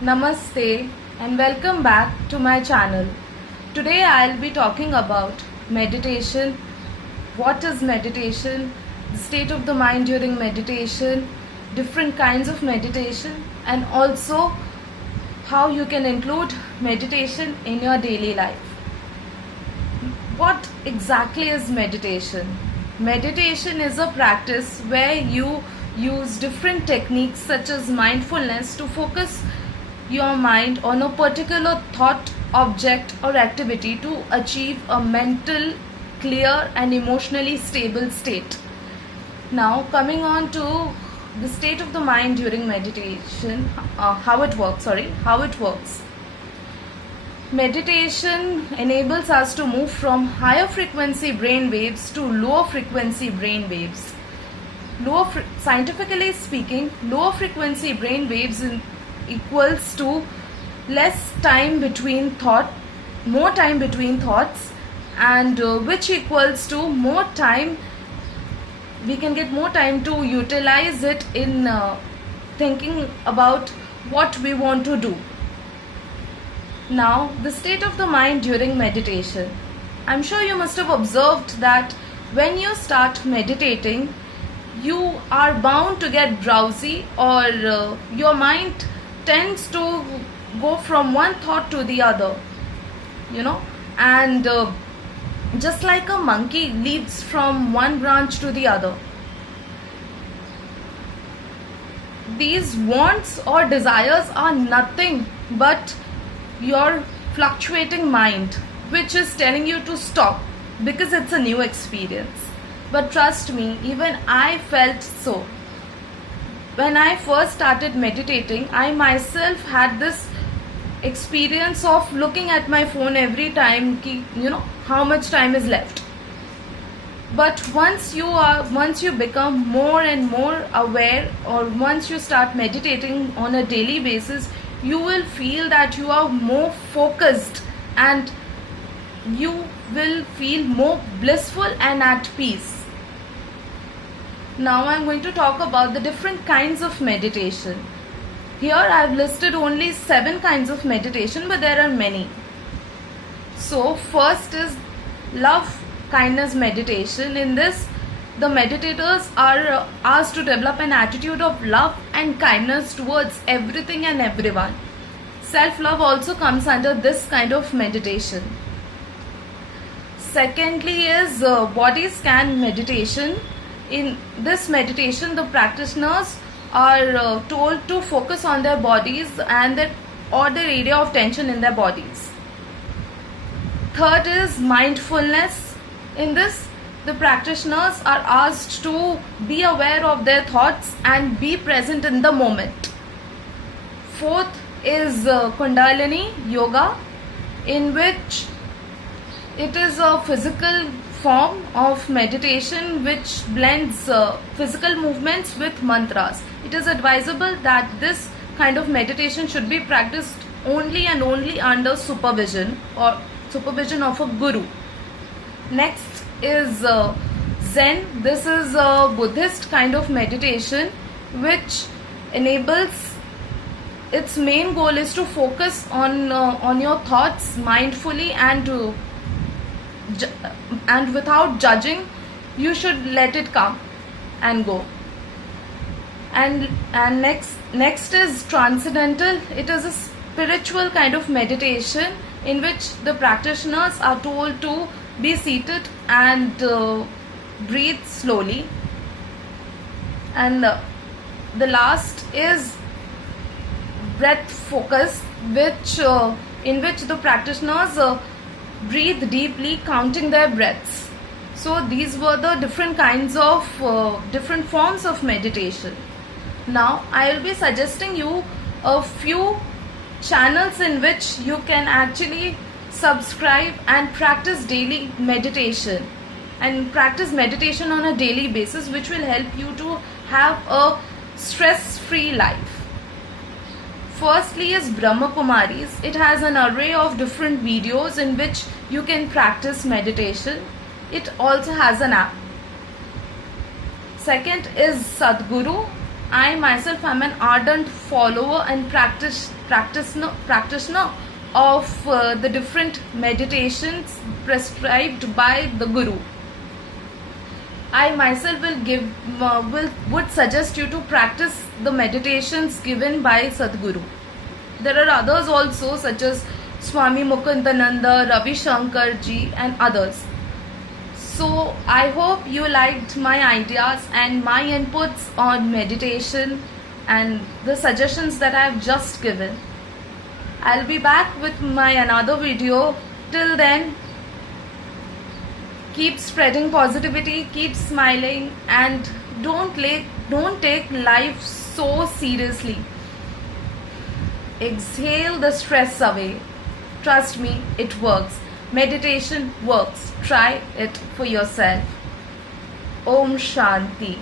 Namaste and welcome back to my channel. Today I'll be talking about meditation, what is meditation, the state of the mind during meditation, different kinds of meditation, and also how you can include meditation in your daily life. What exactly is meditation? Meditation is a practice where you use different techniques such as mindfulness to focus your mind on a particular thought, object, or activity to achieve a mental, clear, and emotionally stable state. Now, coming on to the state of the mind during meditation, how it works. Meditation enables us to move from higher frequency brain waves to lower frequency brain waves. Scientifically speaking, lower frequency brain waves equals to less time between thought, more time between thoughts, and which equals to more time. We can get more time to utilize it in thinking about what we want to do. Now, the state of the mind during meditation. I'm sure you must have observed that when you start meditating, you are bound to get drowsy, or your mind tends to go from one thought to the other, and just like a monkey leaps from one branch to the other. These wants or desires are nothing but your fluctuating mind, which is telling you to stop because it's a new experience. But trust me, even I felt so. When I first started meditating, I myself had this experience of looking at my phone every time, how much time is left. But once you become more and more aware, or once you start meditating on a daily basis, you will feel that you are more focused and you will feel more blissful and at peace. Now I'm going to talk about the different kinds of meditation. Here I've listed only 7 kinds of meditation, but there are many. So first is love kindness meditation. In this, the meditators are asked to develop an attitude of love and kindness towards everything and everyone. Self-love also comes under this kind of meditation. Secondly is body scan meditation. In this meditation, the practitioners are told to focus on their bodies and their area of tension in their bodies. Third is mindfulness. In this, the practitioners are asked to be aware of their thoughts and be present in the moment. Fourth is Kundalini Yoga, in which it is a physical form of meditation which blends physical movements with mantras. It is advisable that this kind of meditation should be practiced only and only under supervision of a guru. Next is Zen. This is a Buddhist kind of meditation which enables, its main goal is to focus on your thoughts mindfully and without judging. You should let it come and go. And next is Transcendental. It is a spiritual kind of meditation in which the practitioners are told to be seated and breathe slowly. And the last is breath focus, in which the practitioners breathe deeply, counting their breaths. So these were the different kinds of different forms of meditation. Now I will be suggesting you a few channels in which you can actually subscribe and practice daily meditation, and practice meditation on a daily basis, which will help you to have a stress-free life. Firstly is Brahma Kumaris. It has an array of different videos in which you can practice meditation. It also has an app. Second is Sadhguru. I myself am an ardent follower and practitioner of the different meditations prescribed by the Guru. I myself would suggest you to practice the meditations given by Sadhguru. There are others also, such as Swami Mukundananda, Ravi Shankar ji, and others. So I hope you liked my ideas and my inputs on meditation and the suggestions that I have just given. I'll be back with my another video. Till then, keep spreading positivity, keep smiling, and don't take life so seriously. Exhale the stress away. Trust me, it works. Meditation works. Try it for yourself. Om Shanti.